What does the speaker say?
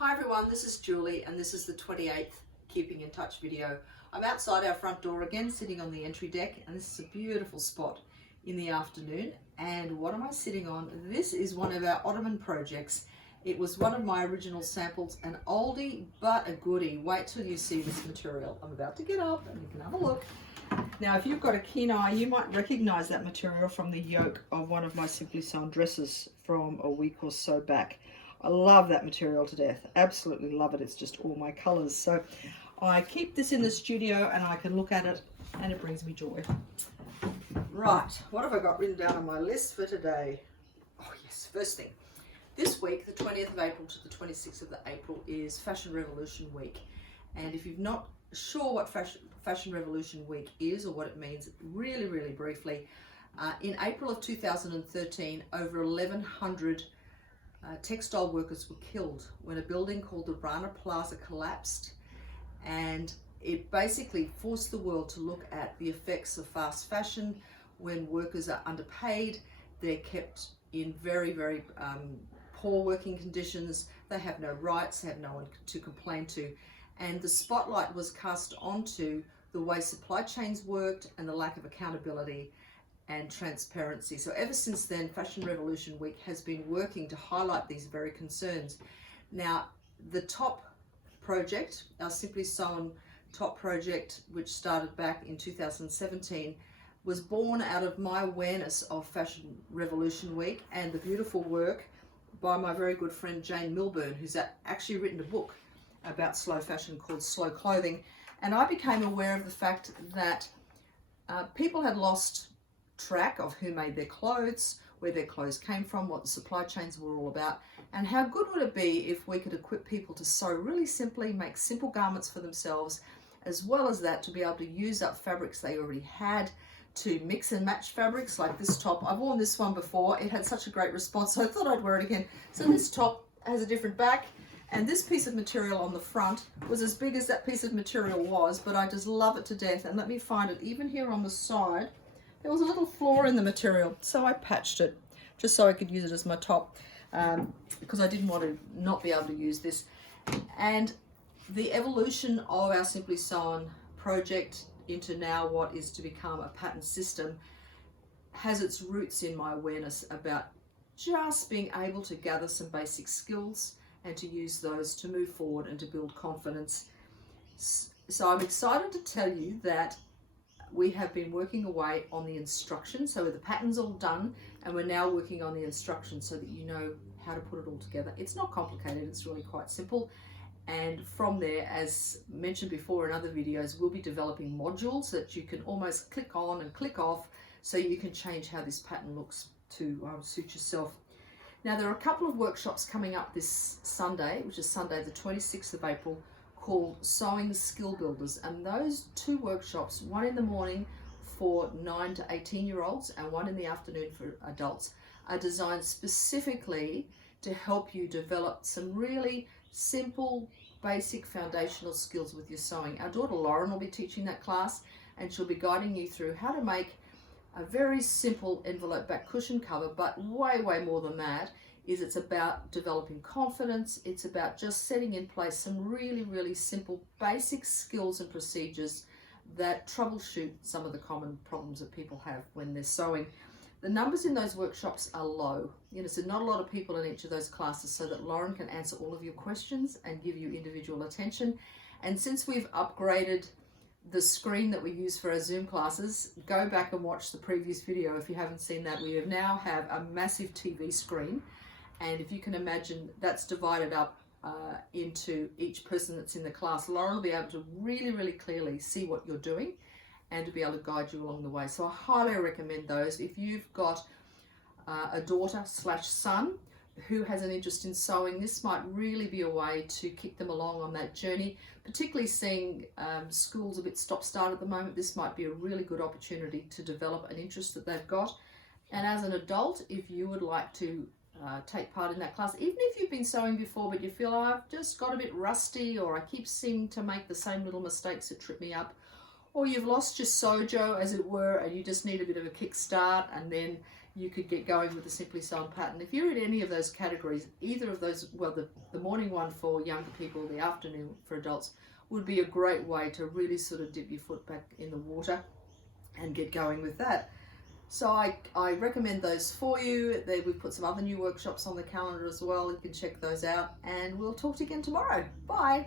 Hi everyone, this is Julie and this is the 28th Keeping in Touch video. I'm outside our front door again, sitting on the entry deck, and this is a beautiful spot in the afternoon. And what am I sitting on? This is one of our Ottoman projects. It was one of my original samples, an oldie but a goodie. Wait till you see this material. I'm about to get up and you can have a look. Now if you've got a keen eye, you might recognize that material from the yoke of one of my Simply Sewn dresses from a week or so back. I love that material to death, absolutely love it. It's just all my colors. So I keep this in the studio and I can look at it and it brings me joy. Right, what have I got written down on my list for today? Oh yes, first thing. This week, the 20th of April to the 26th of April is Fashion Revolution Week. And if you're not sure what Fashion Revolution Week is or what it means, really briefly, in April of 2013, over 1,100 textile workers were killed when a building called the Rana Plaza collapsed, and it basically forced the world to look at the effects of fast fashion. When workers are underpaid, they're kept in very poor working conditions, they have no rights, they have no one to complain to, and the spotlight was cast onto the way supply chains worked and the lack of accountability and transparency. So ever since then, Fashion Revolution Week has been working to highlight these very concerns. Now, the top project, our Simply Sewn top project, which started back in 2017, was born out of my awareness of Fashion Revolution Week and the beautiful work by my very good friend Jane Milburn, who's actually written a book about slow fashion called Slow Clothing. And I became aware of the fact that people had lost track of who made their clothes, where their clothes came from, what the supply chains were all about, and how good would it be if we could equip people to sew really simply, make simple garments for themselves, as well as that to be able to use up fabrics they already had, to mix and match fabrics like this top. I've worn this one before, it had such a great response, so I thought I'd wear it again. So this top has a different back, and this piece of material on the front was as big as that piece of material was, but I just love it to death. And let me find it, even here on the side, there was a little flaw in the material, so I patched it just so I could use it as my top, because I didn't want to not be able to use this. And the evolution of our Simply Sewn project into now what is to become a pattern system has its roots in my awareness about just being able to gather some basic skills and to use those to move forward and to build confidence. So I'm excited to tell you that we have been working away on the instructions. So the pattern's all done and we're now working on the instructions so that you know how to put it all together. It's not complicated, it's really quite simple. And from there, as mentioned before in other videos, we'll be developing modules that you can almost click on and click off so you can change how this pattern looks to suit yourself. Now there are a couple of workshops coming up this Sunday, which is Sunday the 26th of April, called Sewing Skill Builders, and those two workshops, one in the morning for 9 to 18-year-olds and one in the afternoon for adults, are designed specifically to help you develop some really simple, basic foundational skills with your sewing. Our daughter Lauren will be teaching that class, and she'll be guiding you through how to make a very simple envelope back cushion cover, but way more than that. It's about developing confidence. It's about just setting in place some really simple basic skills and procedures that troubleshoot some of the common problems that people have when they're sewing. The numbers in those workshops are low. So not a lot of people in each of those classes, so that Lauren can answer all of your questions and give you individual attention. And since we've upgraded the screen that we use for our Zoom classes, go back and watch the previous video if you haven't seen that. We now have a massive TV screen. And if you can imagine, that's divided up into each person that's in the class. Lauren will be able to really clearly see what you're doing and to be able to guide you along the way. So I highly recommend those. If you've got a daughter/son who has an interest in sewing, this might really be a way to kick them along on that journey, particularly seeing schools a bit stop-start at the moment. This might be a really good opportunity to develop an interest that they've got. And as an adult, if you would like to take part in that class, even if you've been sewing before but you feel, oh, I've just got a bit rusty, or I keep seeming to make the same little mistakes that trip me up, or you've lost your sojo as it were and you just need a bit of a kickstart, and then you could get going with the Simply Sewn pattern. If you're in any of those categories, either of those, well, the morning one for younger people, the afternoon for adults, would be a great way to really sort of dip your foot back in the water and get going with that. So I recommend those for you. We've put some other new workshops on the calendar as well. You can check those out, and we'll talk to you again tomorrow. Bye.